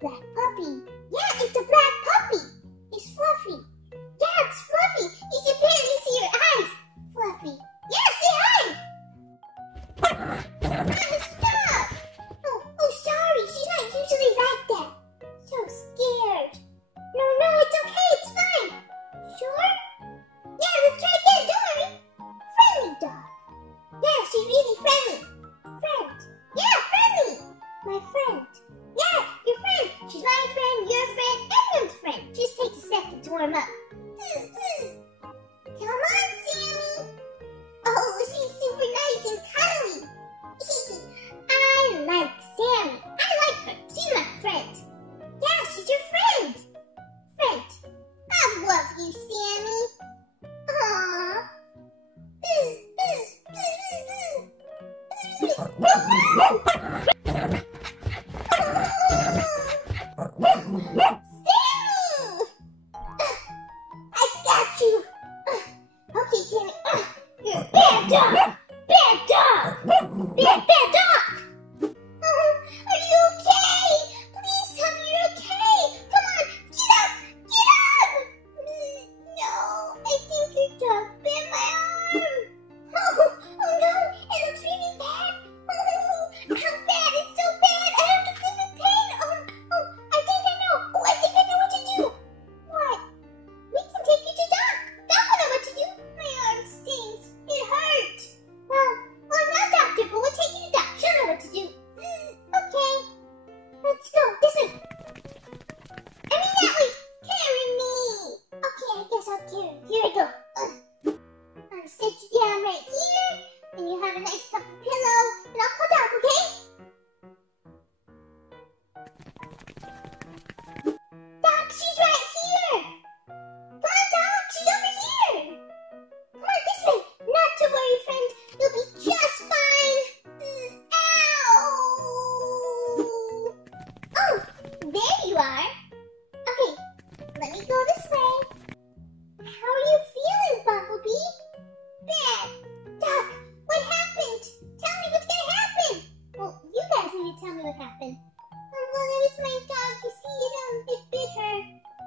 black puppy. Yeah, it's a black puppy. It's Fluffy. Yeah, it's Fluffy. You can barely see your eyes. Fluffy. Yeah, say hi. Stop. Oh, sorry. She's not usually like that. So scared. No, it's okay. It's fine. Sure? Yeah, let's try again. Don't worry. Friendly dog. Yeah, she's really friendly. Friend. Yeah, friendly. My friend. Yeah, your friend. She's my friend, your friend, everyone's friend. Just takes a second to warm up. Come on, Sammy. Oh, she's super nice and cuddly. I like Sammy. I like her. She's my friend. Yeah, she's your friend. Friend. I love you, Sammy. Aww. I got you. Okay, Sammy. You're a bad dog. Bad dog. Bad dog. Are you okay? Please tell me you're okay. Come on, get up. Get up. No, I think your dog bit my arm. Oh no, it looks really bad. How bad? It's so bad. I have to clean the pain. I think I know. I think I know what to do. What? We can take you to Doc. Doc will know what to do. My arm stings. It hurts. Well, I'm not doctor, but we'll take you to Doc. She'll know what to do. Okay. Let's go. This way. I mean that way. Carry me. Okay, I guess I'll carry you. Here I go. I'll sit you down right here, and you have a nice comfy pillow, and I'll call Doc, okay? Doc, she's right here! Come on, Doc, she's over here! Come on, this way! Not to worry, friend, you'll be just fine! Ow! Oh, there you are! Okay, let me go this way. How are you feeling, Bumblebee? Bad. Doc, what happened? Tell me what's gonna happen. Well, you guys need to tell me what happened. Well, it was my dog. You see, it bit her.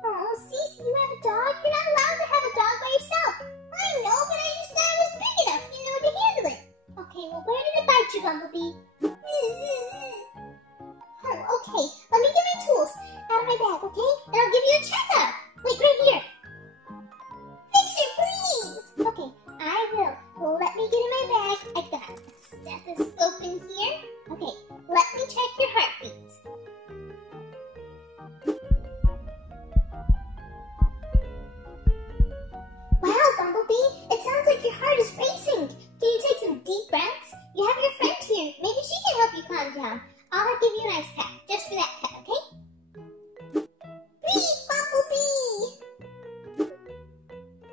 Oh, Cece, you have a dog? You're not allowed to have a dog by yourself. I know, but I just thought it was big enough, to handle it. Okay, well, where did it bite you, Bumblebee? Oh, okay. Let me get my tools out of my bag, okay? And I'll give you a checkup. Wait, right here. Fix it, please. Okay, I will. Well, let me get in my bag. I got a stethoscope in here. Okay, let me check your heartbeat. Wow, Bumblebee, it sounds like your heart is racing. Can you take some deep breaths? You have your friend here. Maybe she can help you calm down. I'll give you an ice pack just for that cut, okay? Breathe, Bumblebee!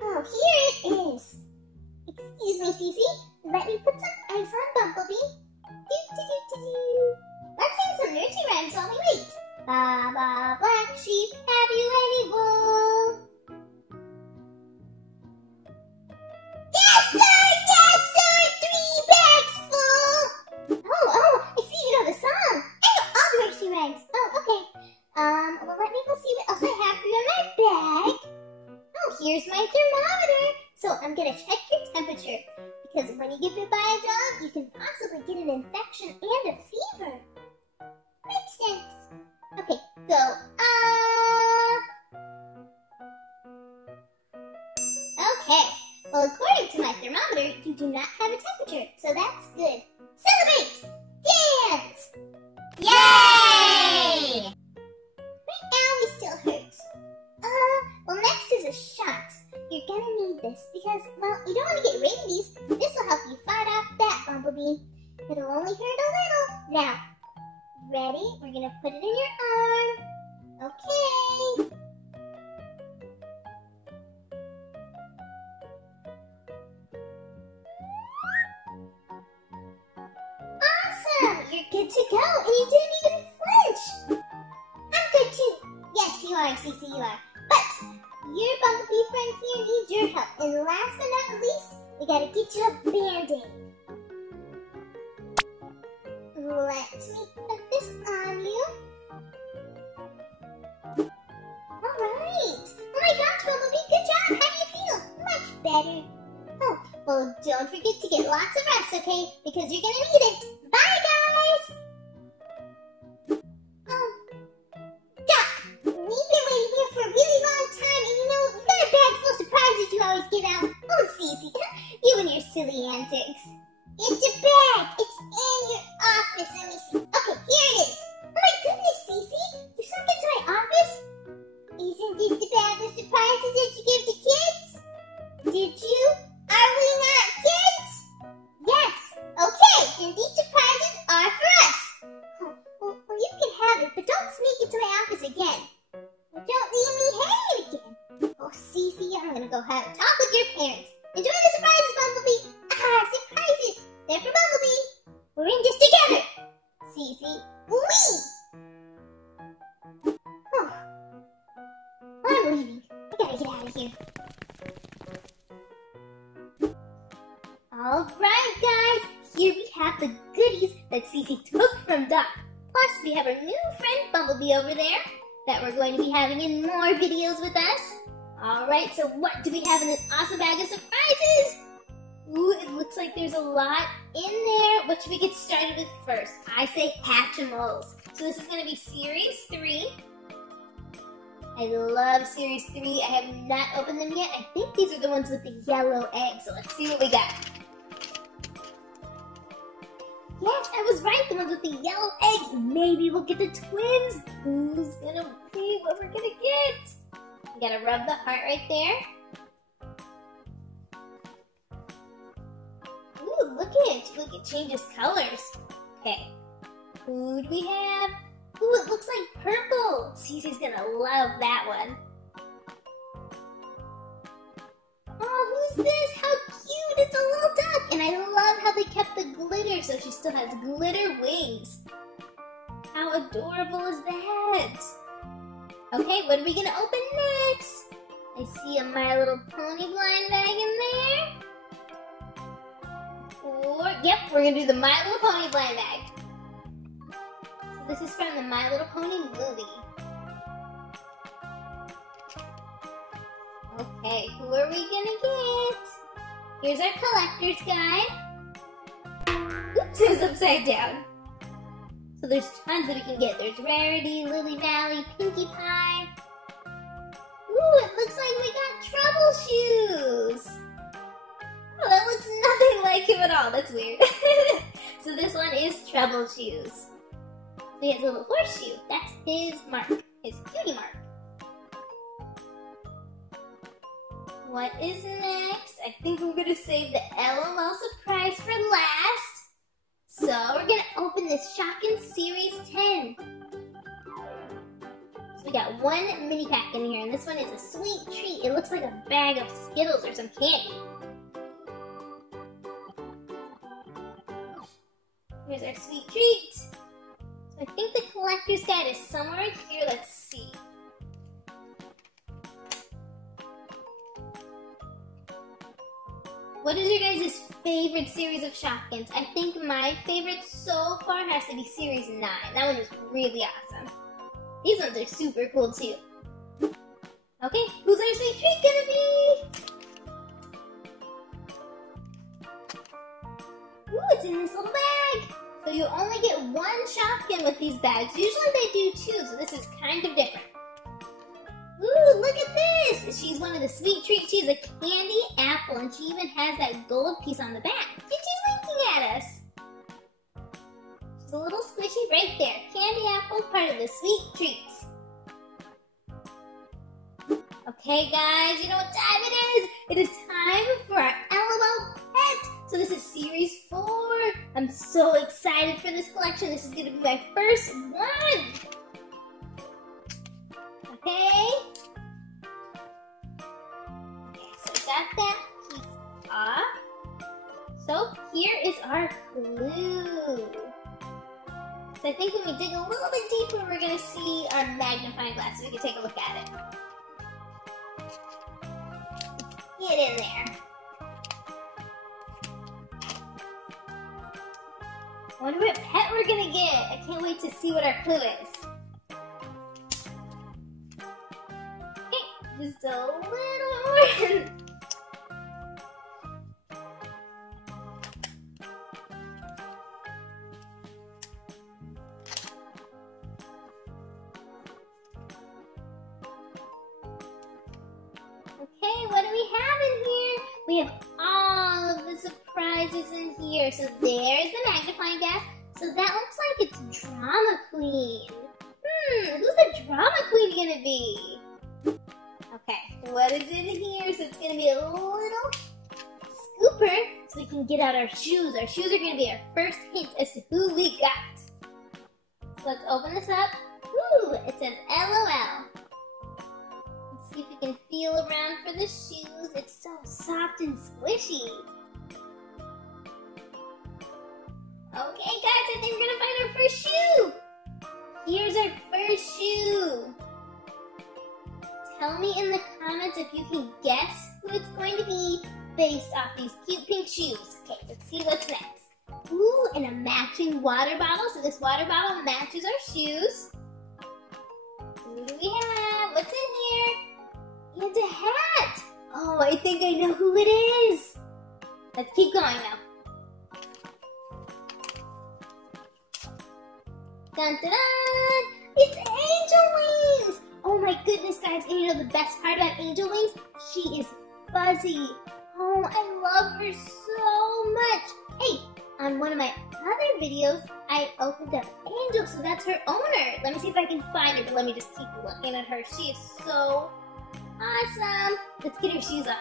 Oh, here it is. Excuse me, Cece. Let me put some ice on Bumblebee. Let's sing some nursery rhymes while we wait. Ba ba black sheep, have you any wool? Yes, sir! Yes, sir! 3 bags full! Oh, I see you know the song. I know all the nursery rhymes. Oh, okay. Well, let me go see what else I have for you in my bag. Oh, here's my thermometer. So I'm gonna check your temperature, because when you get bit by a dog, you can possibly get an infection and a fever. Makes sense. Okay, go. Okay. Well, according to my thermometer, you do not have a temperature, so that's good. Celebrate! Dance! Yay! Right now, it still hurts. Well, next is a shot. You're gonna need this because, well, you don't want to get rabies. This will help you fight off that, Bumblebee. It'll only hurt a little. Now, ready? We're gonna put it in your arm. Okay. Awesome! You're good to go, and you didn't even flinch. I'm good too. Yes, you are, Cece, you are. But your Bumblebee friend here needs your help. And last but not least, we gotta get you a Band-Aid. Let me put this on you. don't forget to get lots of rest, okay? Because you're gonna need it. Bye, guys! Duck, we've been waiting here for a really long time, and you know, you got a bag full of surprises you always give out. Oh, Cece, you and your silly antics. It's a bag. It's in your office. Let me see. Okay, here it is. Oh my goodness, Cece, you snuck into my office? Isn't this the bag of surprises that you give to kids? Did you? Are we not kids? Yes. Okay, then these surprises are for us. Well, you can have it, but don't sneak into my office again. Don't leave me hanging again. Oh, Cece, I'm gonna go have a talk with your parents. Enjoy the surprises, Bumblebee. Ah, surprises. They're for Bumblebee. We're in this together. Cece, we. Oh, I'm leaving. I gotta get out of here. Alright, guys. Here we have the goodies that Cece took from Duck. Plus, we have our new friend Bumblebee over there that we're going to be having in more videos with us. Alright, so what do we have in this awesome bag of surprises? Ooh, it looks like there's a lot in there. What should we get started with first? I say Hatchimals. So this is going to be Series 3. I love Series 3. I have not opened them yet. I think these are the ones with the yellow eggs. So let's see what we got. Yes, I was right. The ones with the yellow eggs. Maybe we'll get the twins. Who's going to be what we're going to get? You got to rub the heart right there. Ooh, look at it. Look, it changes colors. Okay. Who do we have? Ooh, it looks like purple. Cece's gonna love that one. Oh, who's this? How cute. It's a little duck. And I love how they kept the glitter so she still has glitter wings. How adorable is that? Okay, what are we gonna open next? I see a My Little Pony blind bag in there. Yep, we're gonna do the My Little Pony blind bag. So this is from the My Little Pony movie. Okay, who are we gonna get? Here's our collector's guide. Oops, it was upside down. So there's tons that we can get. There's Rarity, Lily Valley, Pinkie Pie. Ooh, it looks like we got Trouble Shoes. Oh, that looks nothing like him at all. That's weird. So this one is Trouble Shoes. So he has a little horseshoe. That's his mark. His cutie mark. What is next? I think we're going to save the L.O.L surprise for last. So we're going to open this Shopkins Series 10. So we got one mini pack in here. And this one is a sweet treat. It looks like a bag of Skittles or some candy. Here's our sweet treat. So I think the collector's guide is somewhere here. Let's see. What is your guys' favorite series of Shopkins? I think my favorite so far has to be Series 9. That one is really awesome. These ones are super cool too. Okay, who's our sweet treat gonna be? Ooh, it's in this little bag. So you only get one Shopkin with these bags. Usually they do two, so this is kind of different. Ooh, look at this! She's one of the sweet treats. She's a candy apple, and she even has that gold piece on the back. And she's winking at us. She's a little squishy right there. Candy apple, part of the sweet treats. Okay, guys, you know what time it is? It is time for our L.O.L pet. So this is Series 4. I'm so excited for this collection. This is going to be my first one. Okay. So we got that piece off. So here is our clue. So I think when we dig a little bit deeper, we're going to see our magnifying glass so we can take a look at it. Get in there. I wonder what pet we're gonna get. I can't wait to see what our clue is. Okay, just a little more. We have all of the surprises in here. So there's the magnifying glass. So that looks like it's Drama Queen. Who's the Drama Queen gonna be? Okay, what is in here? So it's gonna be a little scooper so we can get out our shoes. Our shoes are gonna be our first hint as to who we got. So let's open this up. Ooh, it says L.O.L. Let's see if we can feel around for the shoes. It's so soft and squishy. Okay guys, I think we're gonna find our first shoe. Here's our first shoe. Tell me in the comments if you can guess who it's going to be based off these cute pink shoes. Okay, let's see what's next. Ooh, and a matching water bottle. So this water bottle matches our shoes. Who do we have? What's in here? And a hat. Oh, I think I know who it is. Let's keep going now. Dun dun dun! It's Angel Wings! Oh my goodness, guys, and you know the best part about Angel Wings? She is fuzzy. Oh, I love her so much. Hey, on one of my other videos, I opened up Angel, so that's her owner. Let me see if I can find her, but let me just keep looking at her. She is so awesome. Let's get her shoes on.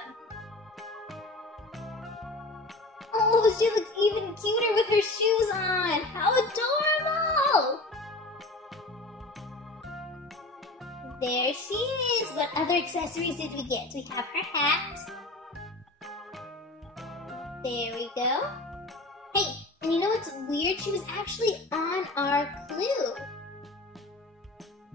Oh, she looks even cuter with her shoes on. How adorable! There she is. What other accessories did we get? We have her hat. There we go. Hey, and you know what's weird? She was actually on our clue.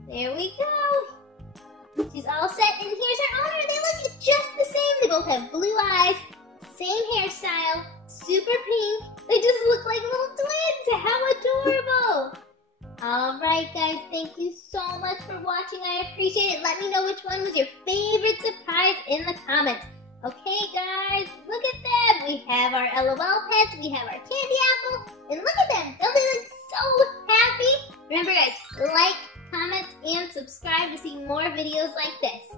There we go. She's all set, and here's her owner. They look just the same. They both have blue eyes, same hairstyle, super pink. They just look like little twins. How adorable. Alright guys, thank you so much for watching. I appreciate it. Let me know which one was your favorite surprise in the comments. Okay guys, look at them. We have our L.O.L pets, we have our candy apple, and look at them. Don't they look so happy? Remember guys, like, comment, and subscribe to see more videos like this.